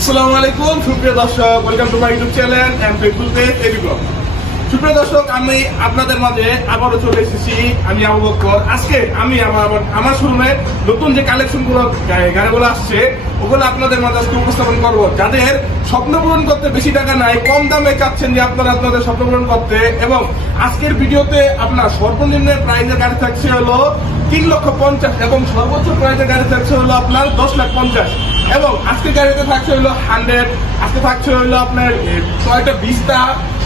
আসসালামু আলাইকুম সুপ্রিয় দর্শক welcome to my YouTube channel and Facebook page AB blog সুপ্রিয় দর্শক, আমি আপনাদের মাঝে আবারও চলে এসেছি। আমি আবু আজকে আমি আমার আমার- শোরুমে নতুন যে কালেকশনগুলো গাড়িগুলো আসছে, ওগুলো আপনাদের মাঝে আজকে উপস্থাপন করব। যাদের স্বপ্ন পূরণ করতে বেশি টাকা নাই, কম দামে চাচ্ছেন যে আপনারা আপনাদের স্বপ্ন পূরণ করতে। এবং আজকের ভিডিওতে আপনার সর্বনিম্ন প্রাইজের গাড়ি থাকছে হলো তিন লক্ষ পঞ্চাশ এবং সর্বোচ্চ প্রাইজের গাড়ি থাকছে হলো আপনার দশ লাখ পঞ্চাশ। এবং আজকে গাড়িতে থাকছে হলো হান্ড্রেড, আজকে থাকছে হলো আপনার বিশটা আজকে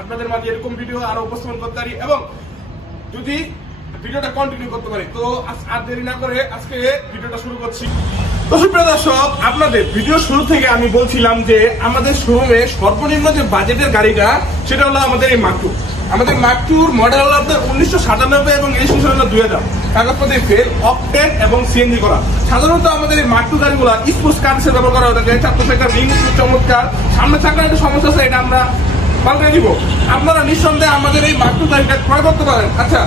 আপনাদের ভিডিও কন্টিনিউ করতে পারি। তো আর দেরি না করে আজকে ভিডিওটা শুরু করছি। আপনাদের ভিডিও শুরু থেকে আমি বলছিলাম যে, আমাদের শোরুমে সর্বনিম্ন যে বাজেটের গাড়িটা, সেটা হলো আমাদের এই মাকটু আমাদের মাকটুর মডেল হলো আপনার উনিশশো সাতানব্বই এবং রেজিস্ট্রেশন হলো দুই হাজার। কাগজপত্রে ফেল অপটেন এবং সিএনজি করা। সাধারণত আমাদের এই মাকটু গাড়িগুলো স্পোর্টস কার হিসেবে ব্যবহার করা হয়ে থাকে। চাকা রিং চমৎকার। সামনে চাকার একটা সমস্যা আছে, এটা আমরা পাল্টে দিব। আপনারা নিঃসন্দেহে আমাদের এই মাকটু গাড়িটা ক্রয় করতে পারেন। আচ্ছা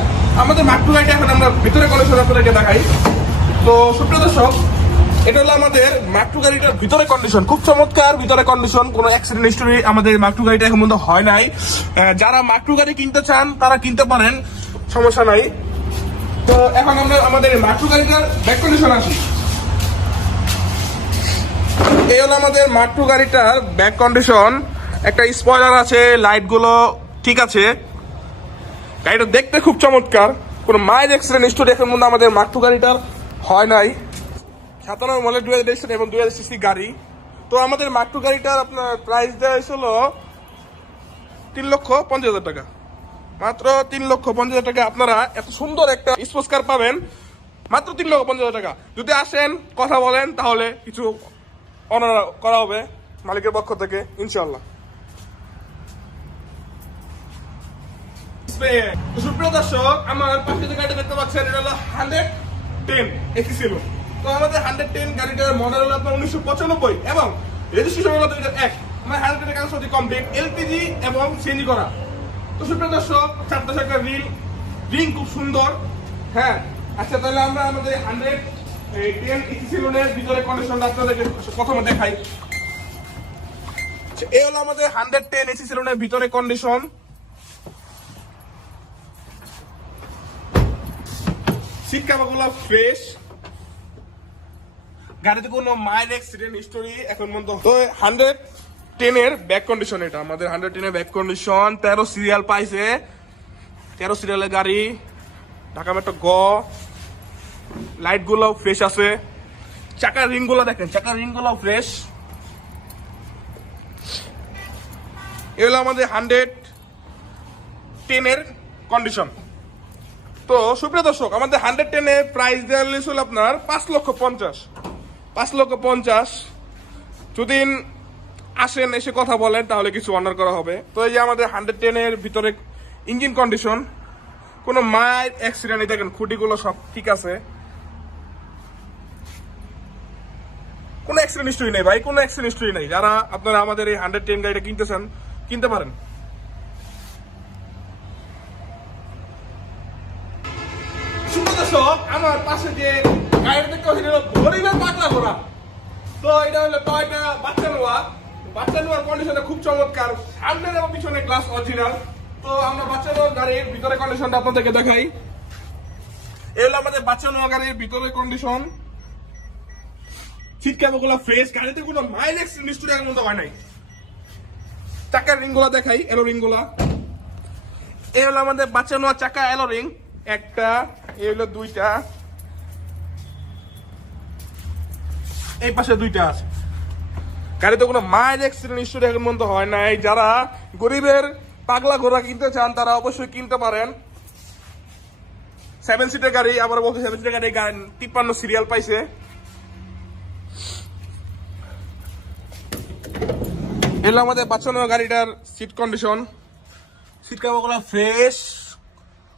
আমাদের মাকটু গাড়িটা এখন আমরা ভিতরে কন্ডিশন আপনাদেরকে দেখাই। তো সুপ্রিয় দর্শক এটা হলো আমাদের মাকটু গাড়িটার ভিতরে কন্ডিশন খুব চমৎকার ভিতরে কন্ডিশন কোনো অ্যাক্সিডেন্ট হিস্টোরি আমাদের মাকটু গাড়িটা এখন পর্যন্ত হয় নাই। যারা মাকটু গাড়ি কিনতে চান, তারা কিনতে পারেন, সমস্যা নাই। তো এখন আমরা আমাদের মাকটু গাড়িটার ব্যাক কন্ডিশন আসি। এই হলো আমাদের মাট্টু গাড়িটার ব্যাক কন্ডিশন একটা স্পয়লার আছে লাইটগুলো ঠিক আছে। গাড়িটা দেখতে খুব চমৎকার। কোনো মায়ের অ্যাক্সিডেন্ট স্টোরি এখন মধ্যে আমাদের মাট্টু গাড়িটার হয় নাই। সাতান্ন মলে দুই হাজার রেজিস্ট্রেশন এবং দুই হাজার সিসি গাড়ি। তো আমাদের মাট্টু গাড়িটার আপনার প্রাইস দেওয়া হয়েছিল তিন লক্ষ পঞ্চাশ হাজার টাকা। মাত্র তিন লক্ষ পঞ্চাশ হাজার টাকা আপনারা এত সুন্দর একটা স্পোর্টস কার পাবেন। মাত্র তিন লক্ষ পঞ্চাশ হাজার টাকা। যদি আসেন, কথা বলেন, তাহলে কিছু অনার করা হবে মালিকের পক্ষ থেকে ইনশাল্লাহ সুপ্রিয় দর্শক, আমার পাশে যে গাড়িটা দেখতে পাচ্ছেন, এটা হলো হান্ড্রেড টেন এসি ছিল তো আমাদের হান্ড্রেড টেন গাড়িটার মডেল হলো আপনার উনিশশো পঁচানব্বই এবং রেজিস্ট্রেশন হলো দুই হাজার এক। আমার হান্ড্রেড কাজ হচ্ছে কমপ্লিট এলপিজি এবং সিএনজি করা। তো সুপ্রিয় দর্শক চারটা চাকার রিল রিং খুব সুন্দর হ্যাঁ? আচ্ছা তাহলে আমরা আমাদের হান্ড্রেড টেন এসি সিলনের ভিতরে কন্ডিশনটা আপনাদেরকে প্রথমে দেখাই। আচ্ছা, এই হলো আমাদের হান্ড্রেড টেন এসি সিলনের ভিতরে কন্ডিশন সিট কাভারগুলো ফ্রেশ গাড়িতে কোনো মাইল অ্যাক্সিডেন্ট হিস্টোরি এখন পর্যন্ত তো হান্ড্রেড টেনের ব্যাক কন্ডিশন এটা, আমাদের হান্ড্রেড টেনের ব্যাক কন্ডিশন তেরো সিরিয়াল পাইছে। তেরো সিরিয়ালের গাড়ি, ঢাকা মেট্রো গ লাইটগুলো ফ্রেশ আছে। চাকার রিংগুলো দেখেন চাকার রিংগুলো ফ্রেশ এগুলো আমাদের হান্ড্রেড টেনের কন্ডিশন তো সুপ্রিয় দর্শক, আমাদের হান্ড্রেড টেনে প্রাইস দেওয়া হল আপনার পাঁচ লক্ষ পঞ্চাশ। পাঁচ লক্ষ পঞ্চাশ। যদি আসেন, এসে কথা বলেন, তাহলে কিছু অনার করা হবে। তো এই যে আমাদের হান্ড্রেড টেনের ভিতরে ইঞ্জিন কন্ডিশন কোনো মায়ের অ্যাক্সিডেন্ট দেখেন খুঁটিগুলো সব ঠিক আছে। কোনো অ্যাক্সিডেন্ট হিস্ট্রি নেই ভাই, কোনো অ্যাক্সিডেন্ট হিস্ট্রি নেই। যারা আপনারা আমাদের এই হান্ড্রেড টেন গাড়িটা কিনতেছেন, কিনতে পারেন। আমার পাশে যে তো এটা হলো টয়টা বাচ্চা নোয়া বাচ্চা নোয়ার কন্ডিশনটা খুব চমৎকার। সামনের এবং পিছনে গ্লাস অরিজিনাল তো আমরা বাচ্চা নোয়া গাড়ির ভিতরে কন্ডিশনটা আপনাদেরকে দেখাই। এই হলো আমাদের বাচ্চা নোয়া গাড়ির ভিতরে কন্ডিশন সিট ফ্রেশ গাড়িতে কোনো মাইলেজ নিশ্চয় এখন মতো হয় নাই। চাকার রিংগুলো দেখাই এলো রিংগুলা। হলো আমাদের বাচ্চা নোয়া চাকা এলো রিং একটা এই হলো দুইটা। এই পাশে দুইটা আছে। গাড়িতে কোনো মায়ের অ্যাক্সিডেন্ট হিস্টোরি এখন পর্যন্ত হয় নাই। যারা গরিবের পাগলা ঘোড়া কিনতে চান, তারা অবশ্যই কিনতে পারেন। সেভেন সিটের গাড়ি আবার বলতে সেভেন সিটের গাড়ি তিপ্পান্ন সিরিয়াল পাইছে। এলো আমাদের বাচ্চানো গাড়িটার সিট কন্ডিশন সিট কাভারগুলো ফ্রেশ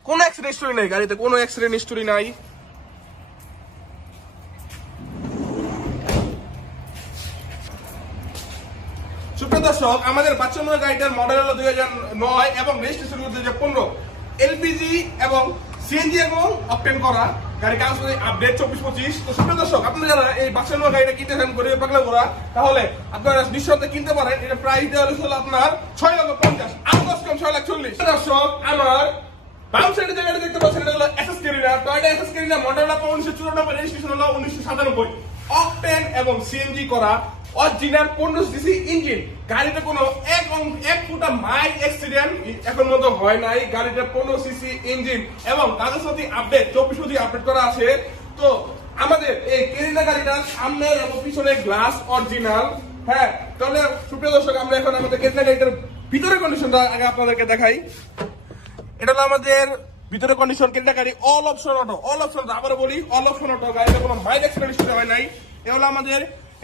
কোনো অ্যাক্সিডেন্ট স্টোরি নাই, গাড়িতে কোনো অ্যাক্সিডেন্ট স্টোরি নাই। সুপ্রিয় দর্শক, আমাদের বাচ্চাময় গাড়িটার মডেল হলো দুই হাজার নয় এবং রেজিস্ট্রেশন দুই হাজার পনেরো। এলপিজি এবং সিএনজি এবং অপটেন করা গাড়ি কাগজ আপডেট চব্বিশ পঁচিশ। তো সুপ্রিয় দর্শক, আপনারা যারা এই বাচ্চাময় গাড়িটা কিনতে চান গরিব পাগলা ঘোরা তাহলে আপনারা নিঃসন্দেহে কিনতে পারেন। এটা প্রাইস দেওয়া হলো আপনার ছয় লক্ষ পঞ্চাশ আরও দশ কম ছয় লাখ চল্লিশ। দর্শক, আমার বাম সাইডে দেখতে পাচ্ছেন, এটা হলো টয়টা এসএস কেরিনা মডেল উনিশশো চুরানব্বই উনিশশো সাতানব্বই। অকটেন এবং সিএনজি করা অরিজিনাল পনেরো সিসি ইঞ্জিন। গাড়িতে কোনো এক এক ফুটা মাই অ্যাক্সিডেন্ট এখন মতো হয় নাই। গাড়িটা পনেরো সিসি ইঞ্জিন এবং তাদের সাথে আপডেট চব্বিশ পঁচিশ আপডেট করা আছে। তো আমাদের এই কেরিনা গাড়িটার সামনের এবং পিছনের গ্লাস অরিজিনাল হ্যাঁ তাহলে সুপ্রিয় দর্শক, আমরা এখন আমাদের কেরিনা গাড়িটার ভিতরে কন্ডিশনটা আগে আপনাদেরকে দেখাই। এটা হলো আমাদের ভিতরে কন্ডিশন কেনটা গাড়ি all option auto all option আবারও বলি অল অপশন অটো গাড়িতে কোনো মাইল অ্যাক্সিডেন্ট হয় নাই। এ হলো আমাদের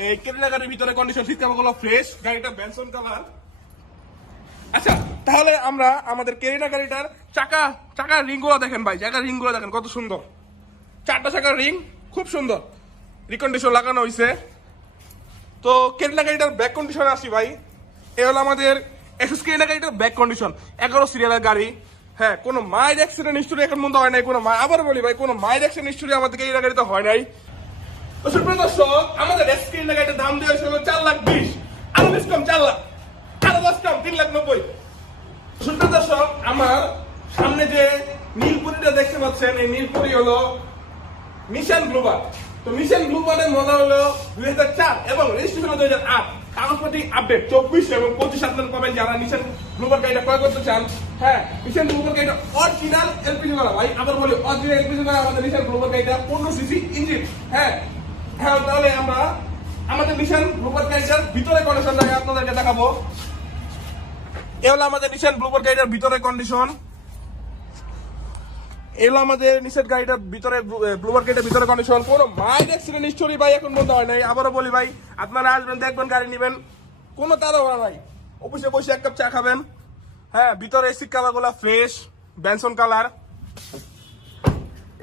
এই কেনটা গাড়ির ভিতরে কন্ডিশন কাপড়গুলো ফ্রেশ গাড়িটা বেনসন কালার আচ্ছা তাহলে আমরা আমাদের কেরিনা গাড়িটার চাকা চাকার রিংগুলো দেখেন ভাই চাকার রিংগুলো দেখেন কত সুন্দর। চারটা চাকার রিং খুব সুন্দর। রিকন্ডিশন লাগানো হয়েছে তো কেরিনা গাড়িটার ব্যাক কন্ডিশনে আসি ভাই। এ হলো আমাদের এসএস কেরিনা গাড়িটার ব্যাক কন্ডিশন এগারো সিরিয়ালের গাড়ি। হ্যাঁ কোনো মায়ের অ্যাক্সিডেন্ট হিস্টোরি এখন মধ্যে হয় নাই, কোনো মা আবার বলি ভাই, কোনো মায়ের অ্যাক্সিডেন্ট হিস্টোরি আমাদের কেরিনা গাড়িতে হয় নাই। সুপ্রিয় দর্শক, আমাদের এসএস কেরিনা দাম দেওয়া হয়েছিল চার লাখ বিশ। আরও বেশ কম, চার লাখ। আরও দশ কম, তিন লাখ নব্বই। সুপ্রিয় দর্শক, আমার সামনে যে নীলপুরিটা দেখতে পাচ্ছেন, এই নীলপুরি হলো মিশন গ্লোবাল তো মিশন গ্লোবালের মডেল হলো দুই হাজার চার এবং রেজিস্ট্রেশন দুই হাজার আট। কাগজপাতি আপডেট চব্বিশ এবং পঁচিশ আপনারা পাবেন যারা মিশন গ্লোবাল গাড়িটা ক্রয় করতে চান। হ্যাঁ মিশন গ্লোবাল গাড়িটা অরিজিনাল এলপিজি করা ভাই, আবার বলি অরিজিনাল এলপিজি করা আমাদের মিশন গ্লোবাল গাড়িটা পনেরো সিসি ইঞ্জিন হ্যাঁ হ্যাঁ তাহলে আমরা আমাদের মিশন গ্লোবাল গাড়িটার ভিতরে কন্ডিশনটাকে আপনাদেরকে দেখাবো। এ হলো আমাদের নিশান ব্লুবার গাড়িটার ভিতরে কন্ডিশন এলো আমাদের নিষেধ গাড়িটার ভিতরে ব্লুবার গাড়িটার ভিতরে কন্ডিশন কোনো মাইড অ্যাক্সিডেন্ট হিস্টোরি ভাই, এখন বন্ধ হয় নাই। আবারও বলি ভাই, আপনারা আসবেন, দেখবেন, গাড়ি নেবেন। কোনো তাড়াহুড়া নাই। অফিসে বসে এক কাপ চা খাবেন। হ্যাঁ ভিতরে এসি কালারগুলো ফ্রেশ ব্যানসন কালার।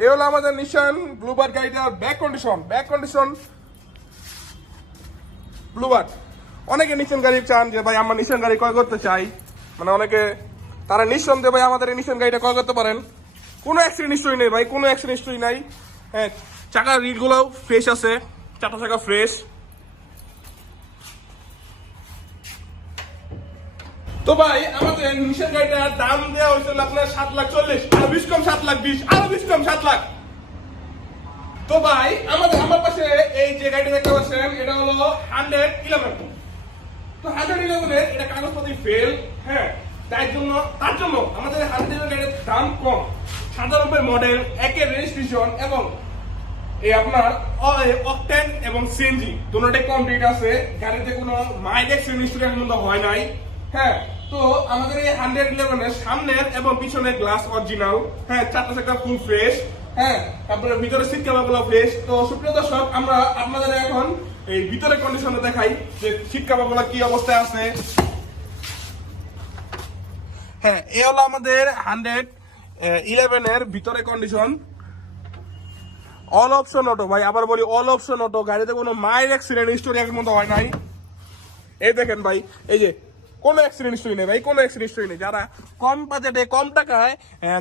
এ হলো আমাদের নিশান ব্লুবার গাড়িটার back condition back condition Bluebird অনেকে নিশান গাড়ি চান যে, ভাই, আমরা নিশান গাড়ি ক্রয় করতে চাই। মানে অনেকে, তারা নিঃসন্দেহে, ভাই, আমাদের এই নিশান গাড়িটা ক্রয় করতে পারেন। কোনো অ্যাক্সিডেন্ট নিশ্চয়ই নেই, ভাই, কোনো অ্যাক্সিডেন্ট নিশ্চয়ই নাই। হ্যাঁ চাকার রিলগুলোও ফ্রেশ আছে চারটা চাকা ফ্রেশ তো ভাই, আমাদের নিশান গাড়িটার দাম দেওয়া হয়েছিল আপনার সাত লাখ চল্লিশ, আরও বিশ কম সাত লাখ বিশ, আরও বিশ কম সাত লাখ। তো ভাই, আমাদের, আমার পাশে এই যে গাড়িটা দেখতে পাচ্ছেন, এটা হলো হান্ড্রেড ইলেভেন তো হান্ড্রেড ইলেভেনের এটা কাগজপত্র ফেল হ্যাঁ তাই জন্য, তার জন্য আমাদের হান্ড্রেড গাড়ির দাম কম। সাতানব্বই মডেল একের রেজিস্ট্রেশন এবং এই আপনার অকটেন এবং সিএনজি দুটোটাই কমপ্লিট আছে, গাড়িতে কোনো মাইল এক্সিডেন্ট হিস্ট্রি এখন হয় নাই হ্যাঁ। তো আমাদের এই হান্ড্রেড ইলেভেনের সামনের এবং পিছনের গ্লাস অরিজিনাল হ্যাঁ চারটা চাকা ফুল ফ্রেশ হ্যাঁ তারপরে ভিতরে সিট কাভারগুলো ফ্রেশ তো সুপ্রিয় দর্শক, আমরা আপনাদের এখন এই ভিতরে কন্ডিশনে দেখাই যে সিট কাভারগুলো কি অবস্থায় আছে। হ্যাঁ এ হলো আমাদের হান্ড্রেড ইলেভেনের ভিতরে কন্ডিশন অল অপশন অটো ভাই, আবার বলি অল অপশন অটো গাড়িতে কোনো মায়ের অ্যাক্সিডেন্ট হিস্টোরি এখন মতো হয় নাই। এই দেখেন ভাই, এই যে কোনো অ্যাক্সিডেন্ট হিস্টোরি নেই ভাই, কোনো অ্যাক্সিডেন্ট হিস্টোরি নেই যারা কম বাজেটে কম টাকায়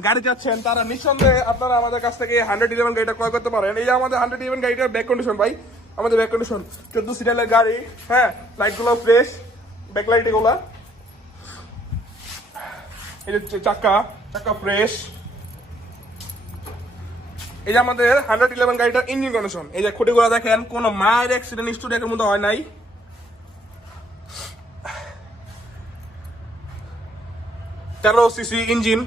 গাড়ি চাচ্ছেন তারা নিঃসন্দেহে আপনারা আমাদের কাছ থেকে হান্ড্রেড ইলেভেন গাড়িটা ক্রয় করতে পারেন। এই আমাদের হান্ড্রেড ইলেভেন গাড়িটার ব্যাক কন্ডিশন ভাই, আমাদের ব্যাক কন্ডিশন চোদ্দ সিরিয়ালের গাড়ি হ্যাঁ লাইটগুলো ফ্রেশ ব্যাকলাইট এগুলা। এই যে চাকা চাকা ফ্রেশ এই যে আমাদের হান্ড্রেড ইলেভেন গাড়িটার ইঞ্জিন কন্ডিশন এই যে খুঁটিগুলো দেখেন, কোনো মায়ের অ্যাক্সিডেন্ট হিস্টোরি এর মধ্যে হয় নাই। তেরো সিসি ইঞ্জিন।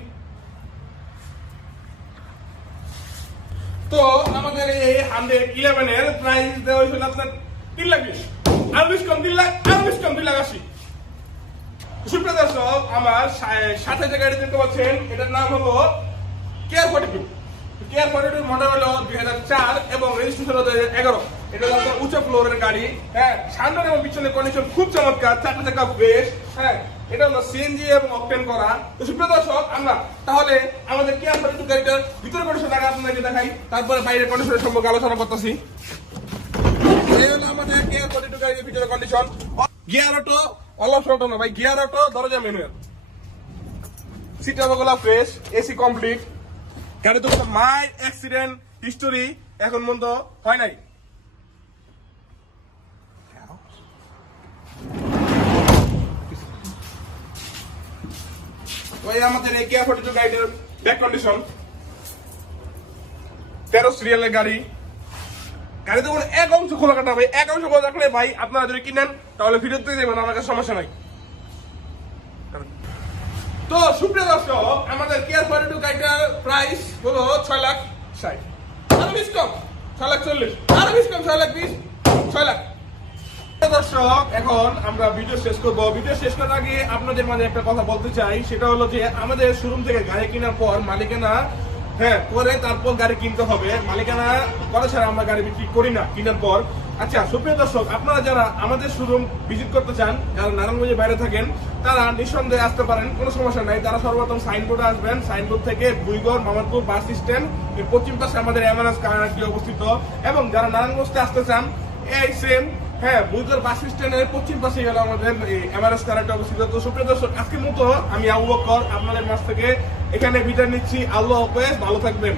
তো আমাদের এই হান্ড্রেড ইলেভেনের প্রাইস দেওয়া হয়েছিল আপনার তিন লাখ বিশ। আরও বিশ কম তিন লাখ, আরও বিশ কম তিন লাখ আশি। সুপ্রিয় দর্শক, আমার সাথে যে গাড়ি দেখতে পাচ্ছেন, এটার নাম হলো care forty two care forty two model হলো দুই হাজার চার এবং রেজিস্ট্রেশন হলো দুই এগারো। এটা হলো উচ্চ ফ্লোরের গাড়ি হ্যাঁ। সামনের এবং পিছনের কন্ডিশন খুব চমৎকার, চারটে চাকা বেশ হ্যাঁ। এটা হলো সিএনজি এবং অকটেন করা। তো সুপ্রিয় দর্শক, আমরা তাহলে আমাদের কেয়ার ফর্টি টু গাড়িটার ভিতরে কন্ডিশন আগে আপনাদেরকে দেখাই? তারপরে বাইরের কন্ডিশনের সম্পর্কে আলোচনা করতেছি। হলো আমাদের গাড়ির ভিতরে কন্ডিশন ভাই গিয়ার দরজা AC complete my accident history এখন পর্যন্ত হয় নাই। ওই আমাদের এই কেয়ার ফোর্টি কন্ডিশন তেরো সিরিয়ালের গাড়ি। গাড়িতে কোনো এক অংশ খোলা ভাই এক অংশ খোলা রাখলে ভাই আপনারা যদি কিনেন, তাহলে ফিরত দিয়ে দেবেন আমার সমস্যা নাই। তো সুপ্রিয় দর্শক, আমাদের কেয়ার ফোর্টি টু গাড়িটার প্রাইস হলো ছয় লাখ ষাট। আরও কম, ছয় লাখ চল্লিশ। আরও কম, ছয় লাখ বিশ, ছয় লাখ। দর্শক, এখন আমরা ভিডিও শেষ করব। ভিডিও শেষ করার আগে আপনাদের মাঝে একটা কথা বলতে চাই। সেটা হলো যে, আমাদের শোরুম থেকে গাড়ি কেনার পর মালিকানা হ্যাঁ করে তারপর গাড়ি কিনতে হবে। মালিকানা করা ছাড়া আমরা গাড়ি বিক্রি করি না, কেনার পর। আচ্ছা সুপ্রিয় দর্শক, আপনারা যারা আমাদের শোরুম ভিজিট করতে চান, যারা নারায়ণগঞ্জের বাইরে থাকেন, তারা নিঃসন্দেহে আসতে পারেন, কোনো সমস্যা নাই। তারা সর্বপ্রথম সাইনবোর্ডে আসবেন। সাইনবোর্ড থেকে বুইগড় মামাদপুর বাস স্ট্যান্ড পশ্চিম পাশে আমাদের এমআরএস কানাডি অবস্থিত। এবং যারা নারায়ণগঞ্জে আসতে চান, এই সেম হ্যাঁ বুধবার বাস স্ট্যান্ডের পশ্চিম পাশে গেল আমাদের এমআরএস কারেন্ট অবস্থিত। তো সুপ্রিয় দর্শক, আজকে মতো আমি আবু বকর আপনাদের মাছ থেকে এখানে বিদায় নিচ্ছি। আল্লাহ হাফেজ, ভালো থাকবেন।